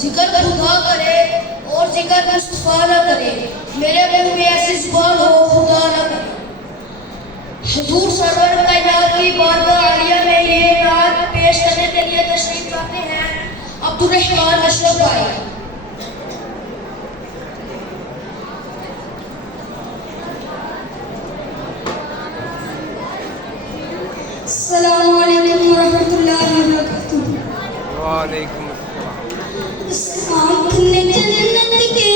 जिक्र खुदा करे और जिक्र मुस्तफा न करे, मेरे मुंह में ऐसी जुबान हो खुदा न करे। हुजूर सरवर कायनात की बारगाह आलिया में ये नात पेश करने के लिए तशरीफ लाते हैं अब्दुल रहमान अशरफ भाई। अस्सलामु अलैकुम वरहमतुल्लाहि वबरकातुहू। वालेकुम इस आँख ने जन्नत के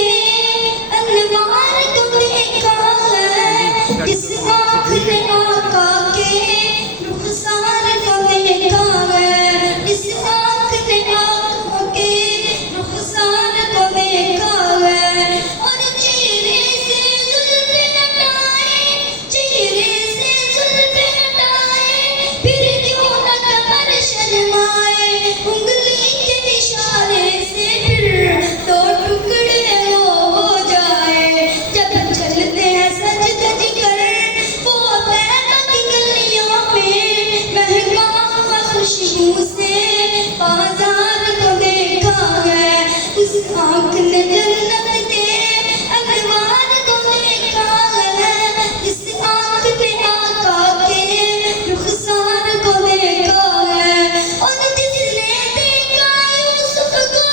अनवार को देखा है, इस आँख ने आका के रुखसार को देखा है, इस आँख ने आका के रुखसार को देखा है। और चेहरे से जुल्फ़े हटाए, चेहरे से जुल्फ़े हटाए, फिर क्यों न कमर शर्माए, उंगली के इशारे से फिर दो टुकड़े हो जाए। जब चलते हैं सज धज कर वो तैबा की गलियों में, महका हुआ खुशबू से बाजार को देखा है। उस आँख ने जन्नत के अनवार को देखा है, इस आँख ने आका के रुखसार को देखा है। और जिसने देखा यूसुफ को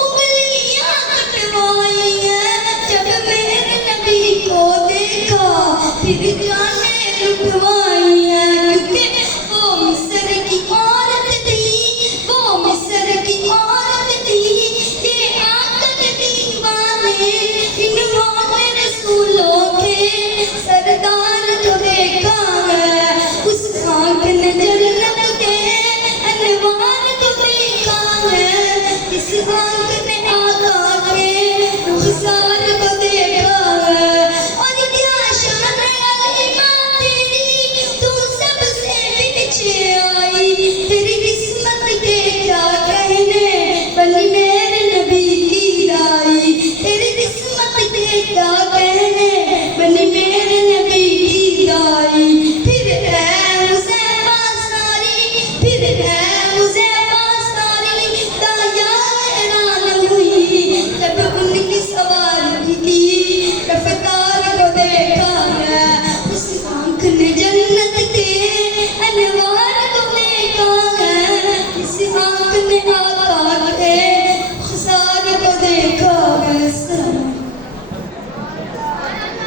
उंगलियां कटवाई है, जब मेरे नबी को देखा फिर जाने लुटवाई है। क्योंकि वो मिस्र की औरत थी, वो मिस्र की औरत थी, ये आकट दीवाने इन्होंने रसूलों के सरदार को देखा है। उस आँख ने जन्नत के अनवार को देखा है, इस आँख